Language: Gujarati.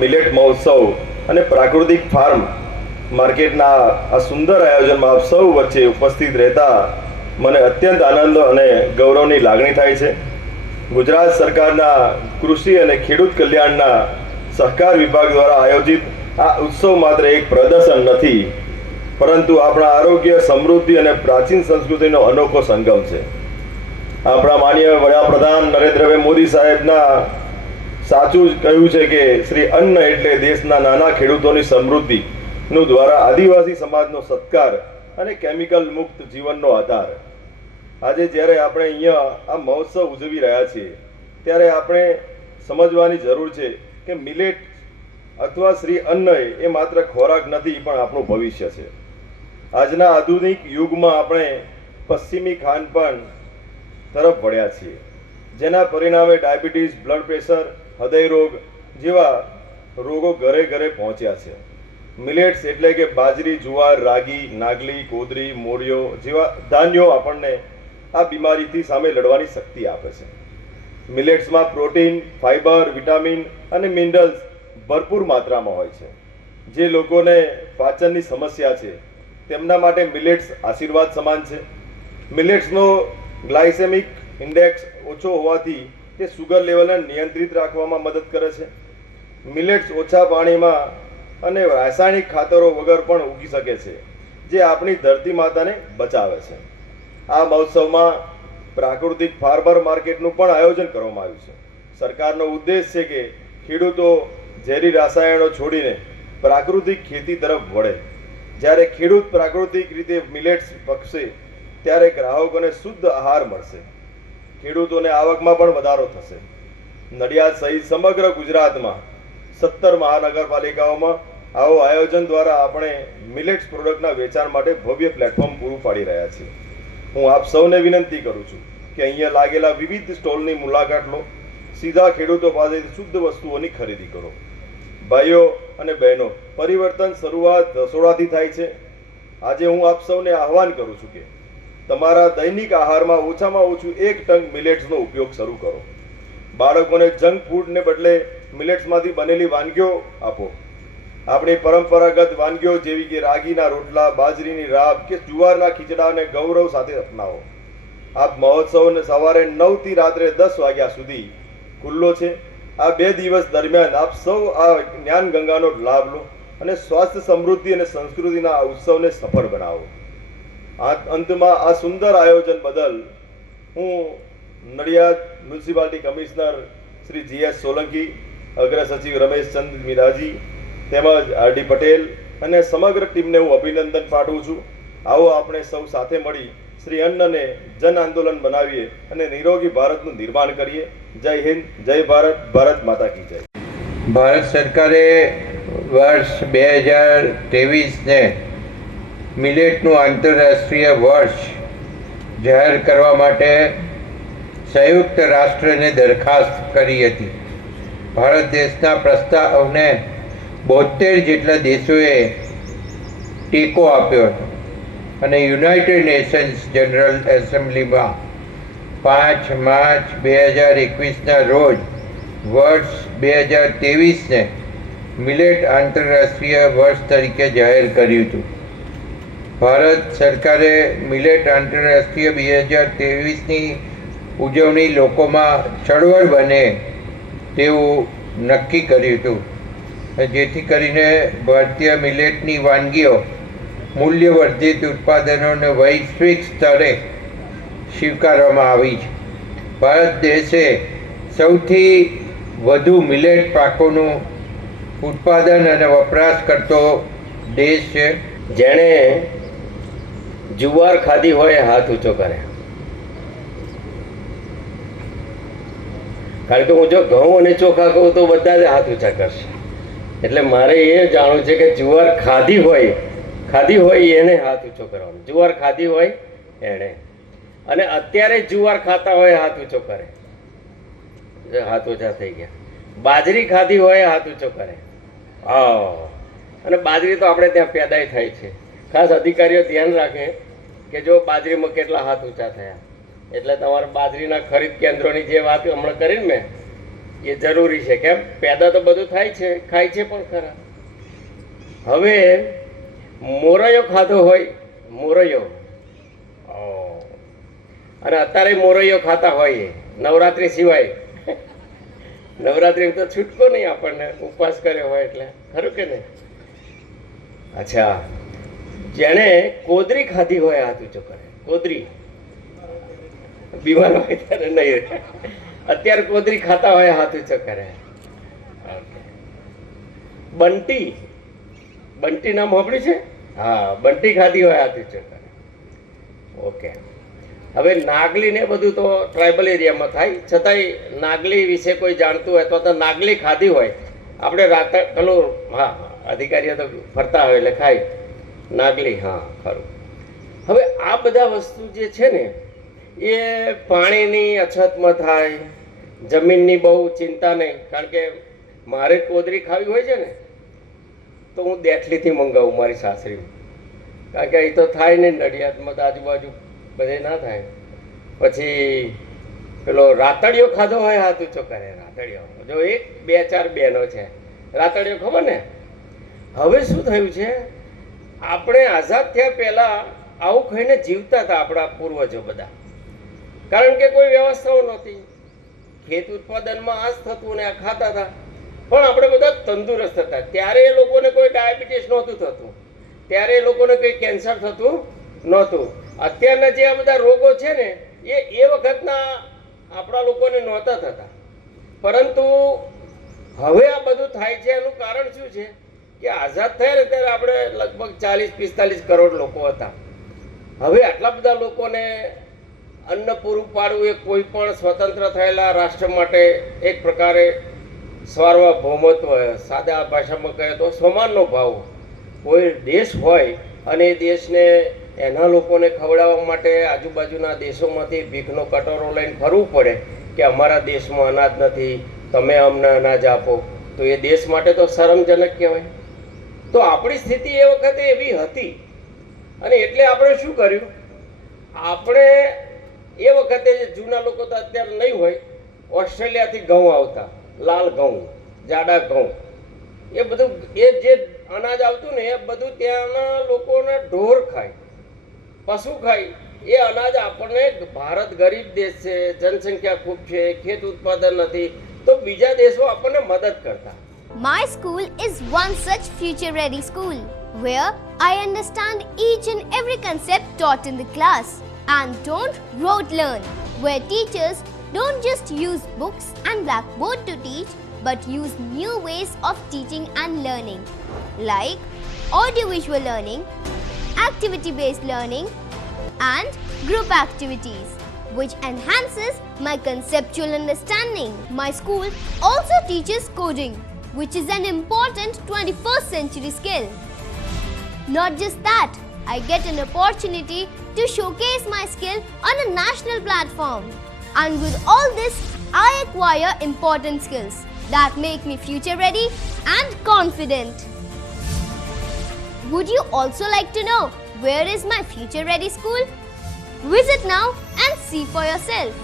મિલેટ મહોત્સવ અને પ્રાકૃતિક ફાર્મ માર્કેટના આ સુંદર આયોજનમાં આપ સૌ વચ્ચે ઉપસ્થિત રહેતા મને અત્યંત આનંદ અને ગૌરવની લાગણી થાય છે. ગુજરાત સરકારના કૃષિ અને ખેડૂત કલ્યાણના સહકાર વિભાગ દ્વારા આયોજિત આ ઉત્સવ માત્ર એક પ્રદર્શન નથી, પરંતુ આપણા આરોગ્ય, સમૃદ્ધિ અને પ્રાચીન સંસ્કૃતિનો અનોખો સંગમ છે. આપણા માનનીય વડાપ્રધાન નરેન્દ્રભાઈ મોદી સાહેબના સાચું જ કહ્યું છે કે શ્રી અન્ન એટલે દેશના નાના ખેડૂતોની સમૃદ્ધિનું દ્વારા આદિવાસી સમાજનો સત્કાર અને કેમિકલ મુક્ત જીવનનો આધાર. આજે જ્યારે આપણે અહીંયા આ મહોત્સવ ઉજવી રહ્યા છીએ ત્યારે આપણે સમજવાની જરૂર છે કે મિલેટ અથવા શ્રી અન્ન એ માત્ર ખોરાક નથી, પણ આપણું ભવિષ્ય છે. આજના આધુનિક યુગમાં આપણે પશ્ચિમી ખાનપાન તરફ વળ્યા છીએ, જેના પરિણામે ડાયાબિટીસ, બ્લડ પ્રેશર, હૃદય રોગ જેવા રોગો ઘરે ઘરે પહોંચ્યા છે. મિલેટ્સ એટલે કે બાજરી, જુવાર, રાગી, નાગલી, કોદરી, મોરિયો જેવા ધાન્યો આપણને આ બીમારીથી સામે લડવાની શક્તિ આપે છે. મિલેટ્સમાં પ્રોટીન, ફાઇબર, વિટામિન અને મિનરલ્સ ભરપૂર માત્રામાં હોય છે. જે લોકોને પાચનની સમસ્યા છે તેમના માટે મિલેટ્સ આશીર્વાદ સમાન છે. મિલેટ્સનો ગ્લાયસેમિક ઇન્ડેક્સ ઓછો હોવાથી તે સુગર લેવલને નિયંત્રિત રાખવામાં મદદ કરે છે. મિલેટ્સ ઓછા પાણીમાં અને રાસાયણિક ખાતરો વગર પણ ઉગી શકે છે, જે આપણી ધરતી માતાને બચાવે છે. આ મહોત્સવમાં પ્રાકૃતિક ફાર્મર માર્કેટનું પણ આયોજન કરવામાં આવ્યું છે. સરકારનો ઉદ્દેશ છે કે ખેડૂતો ઝેરી રસાયણો છોડીને પ્રાકૃતિક ખેતી તરફ વળે. જ્યારે ખેડૂત પ્રાકૃતિક રીતે મિલેટ્સ પકશે ત્યારે ગ્રાહકોને શુદ્ધ આહાર મળશે, ખેડૂતોને આવકમાં પણ વધારો થશે. નડિયાદ સહિત સમગ્ર ગુજરાતમાં 17 મહાનગરપાલિકાઓમાં આવો આયોજન દ્વારા આપણે મિલેટ્સ પ્રોડક્ટના વેચાણ માટે ભવ્ય પ્લેટફોર્મ પૂરું પાડી રહ્યા છીએ. હું આપ સૌને વિનંતી કરું છું કે અહીંયા લાગેલા વિવિધ સ્ટોલની મુલાકાત લો, સીધા ખેડૂતો પાસેથી શુદ્ધ વસ્તુઓની ખરીદી કરો. ભાઈઓ અને બહેનો, પરિવર્તન શરૂઆત રસોડાથી થાય છે. આજે હું આપ સૌને આહવાન કરું છું કે તમારા દૈનિક આહારમાં ઓછામાં ઓછું 1 ટન મિલેટ્સનો ઉપયોગ શરૂ કરો. બાળકોને જંક ફૂડને બદલે મિલેટ્સમાંથી બનેલી વાનગીઓ આપો. આપણી પરંપરાગત વાનગીઓ જેવી કે રાગીના રોટલા, બાજરીની રાબ કે જુવારના ખીચડાને ગૌરવ સાથે અપનાવો. આ મહોત્સવને સવારે 9 થી રાત્રે 10 વાગ્યા સુધી ખુલ્લો છે. આ 2 દિવસ દરમિયાન આપ સૌ આ જ્ઞાન ગંગાનો લાભ લો અને સ્વાસ્થ્ય, સમૃદ્ધિ અને સંસ્કૃતિના આ ઉત્સવને સફળ બનાવો. અંતમાં આ સુંદર આયોજન બદલ હું Nadiad municipality commissioner Shri GS Solanki, અગ્ર સચિવ રમેશચંદ મીરાજી તેમજ RD પટેલ અને સમગ્ર ટીમને હું અભિનંદન પાઠવું છું. આવો આપણે સૌ સાથે મળી શ્રી અન્નને જન આંદોલન બનાવીએ અને નિરોગી ભારતનું નિર્માણ કરીએ. જય હિન્દ, જય ભારત, ભારત માતા કી જય. ભારત સરકારે વર્ષ 2023ને મિલેટનું આંતરરાષ્ટ્રીય વર્ષ જાહેર કરવા માટે સંયુક્ત રાષ્ટ્રને દરખાસ્ત કરી હતી. ભારત દેશના પ્રસ્તાવને 72 જેટલા દેશોએ ટેકો આપ્યો હતો અને યુનાઇટેડ નેશન્સ જનરલ એસેમ્બલીમાં 5 માર્ચ 2021ના રોજ વર્ષ 2023ને મિલેટ આંતરરાષ્ટ્રીય વર્ષ તરીકે જાહેર કર્યું હતું. ભારત સરકારે મિલેટ આંતરરાષ્ટ્રીય 2023ની ઉજવણી લોકોમાં ચળવળ બને તેવું નક્કી કર્યું હતું, જેથી કરીને ભારતીય મિલેટની વાનગીઓ મૂલ્યવર્ધિત ઉત્પાદનોને વૈશ્વિક સ્તરે સ્વીકારવામાં આવી છે. ભારત દેશે સૌથી વધુ મિલેટ પાકોનું ઉત્પાદન અને વપરાશ કરતો દેશ છે. જેણે જુવાર ખાધી હોય હાથ ઊંચો કરે. કારણ કે હું જો ઘઉં અને ચોખા કહું તો બધા જ હાથ ઊંચા કરશે. એટલે મારે એ જાણવું છે કે જુવાર ખાધી હોય એને હાથ ઊંચો કરવાનો. જુવાર ખાધી હોય એણે, અને અત્યારે જુવાર ખાતા હોય હાથ ઊંચો કરે, હાથ ઊંચા થઈ ગયા. બાજરી ખાધી હોય હાથ ઊંચો કરે. અને બાજરી તો આપણે ત્યાં પેદાય થાય છે. ખાસ અધિકારીઓ ધ્યાન રાખે કે જો બાજરીમાં કેટલા હાથ ઊંચા થયા. એટલે તમારે બાજરીના ખરીદ કેન્દ્રોની જે વાત હમણાં કરીને મેં એ જરૂરી છે. કેમ? પેદા તો બધું થાય છે, ખાય છે પણ ખરા. હવે મોરૈયો ખાધો હોય, મોરૈયો, અને અત્યારે મોરૈયો ખાતા હોઈએ નવરાત્રી સિવાય. નવરાત્રી તો છૂટકો નહીં આપણને, ઉપવાસ કર્યો હોય એટલે, ખરું કે નહીં? અચ્છા, જેણે કોદરી ખાધી હોય હાથ ઊંચો કરે. કોદરી બીમાર હોય ત્યારે નહીં, અત્યારે કોદરી ખાતા હોય હાથ ઊંચો કરે. બંટી, બંટી નામ સાંભળ્યું છે? હા, બંટી ખાધી હોય હાથ ઊંચો કરે. ઓકે. હવે નાગલી ને બધું તો ટ્રાઇબલ એરિયામાં થાય, છતાંય નાગલી વિશે કોઈ જાણતું હોય અથવા તો નાગલી ખાધી હોય, આપણે રાતે પેલું, હા, અધિકારીઓ તો ફરતા હોય એટલે ખાય નાગલી. હા, ખરું. હવે આ બધા વસ્તુ જે છે ને એ પાણીની અછતમાં થાય, જમીનની બહુ ચિંતા નહીં. કારણ કે મારે કોદરી ખાવી હોય છે ને તો હું દેઠલીથી મંગાવું મારી સાસરી, કારણ કે એ તો થાય નહીં, નડિયાદમાં તો આજુબાજુ બધે ના થાય. પછી પેલો રાતડિયો ખાધો હોય હાથ ઊંચો કરે. રાતડિયો, જો એક બે ચાર બહેનો છે, રાતડિયો ખબર ને? હવે શું થયું છે, આપણે આઝાદ થયા પહેલા આવું ખાઈને જીવતા હતા આપણા પૂર્વજો બધા, કારણ કે કોઈ વ્યવસ્થાઓ નહોતી, ખેત ઉત્પાદનમાં આ જ થતું ને આ ખાતા હતા, પણ આપણે બધા તંદુરસ્ત હતા. ત્યારે એ લોકોને કોઈ ડાયાબિટીસ નહોતું થતું, ત્યારે એ લોકોને કોઈ કેન્સર થતું નહોતું. અત્યારના જે આ બધા રોગો છે ને એ વખતના આપણા લોકોને નહોતા થતા, પરંતુ હવે આ બધું થાય છે. એનું કારણ શું છે કે આઝાદ થયા ને ત્યારે આપણે લગભગ 40-45 કરોડ લોકો હતા. હવે આટલા બધા લોકોને અન્ન પૂરું પાડવું એ કોઈ પણ સ્વતંત્ર થયેલા રાષ્ટ્ર માટે એક પ્રકારે સાર્વભૌમત્વ, સાદા ભાષામાં કહે તો સમાનનો ભાવ. કોઈ દેશ હોય અને એ દેશને એના લોકોને ખવડાવવા માટે આજુબાજુના દેશોમાંથી ભીખનો કટોરો લઈને ફરવું પડે કે અમારા દેશમાં અનાજ નથી, તમે અમને અનાજ આપો, તો એ દેશ માટે તો શરમજનક કહેવાય. તો આપણી સ્થિતિ એ વખતે એવી હતી, અને એટલે આપણે શું કર્યું, આપણે એ વખતે જૂના લોકો તો અત્યારે નહીં હોય, ઓસ્ટ્રેલિયાથી ઘઉં આવતા, લાલ ઘઉં, જાડા ઘઉં, એ બધું એ જે અનાજ આવતું ને એ બધું ત્યાંના લોકોને ઢોર ખાય, પશુ ખાય. એ અનાજ આપણને, ભારત ગરીબ દેશ છે, જનસંખ્યા ખૂબ છે, ખેત ઉત્પાદન નથી, તો બીજા દેશો આપણને મદદ કરતા. My school is one such future-ready school where I understand each and every concept taught in the class and don't rote learn, where teachers don't just use books and blackboard to teach but use new ways of teaching and learning like audiovisual learning, activity-based learning and group activities, which enhances my conceptual understanding. My school also teaches coding, which is an important 21st century skill. Not just that, I get an opportunity to showcase my skill on a national platform. And with all this, I acquire important skills that make me future ready and confident. Would you also like to know where is my future ready school? Visit now and see for yourself.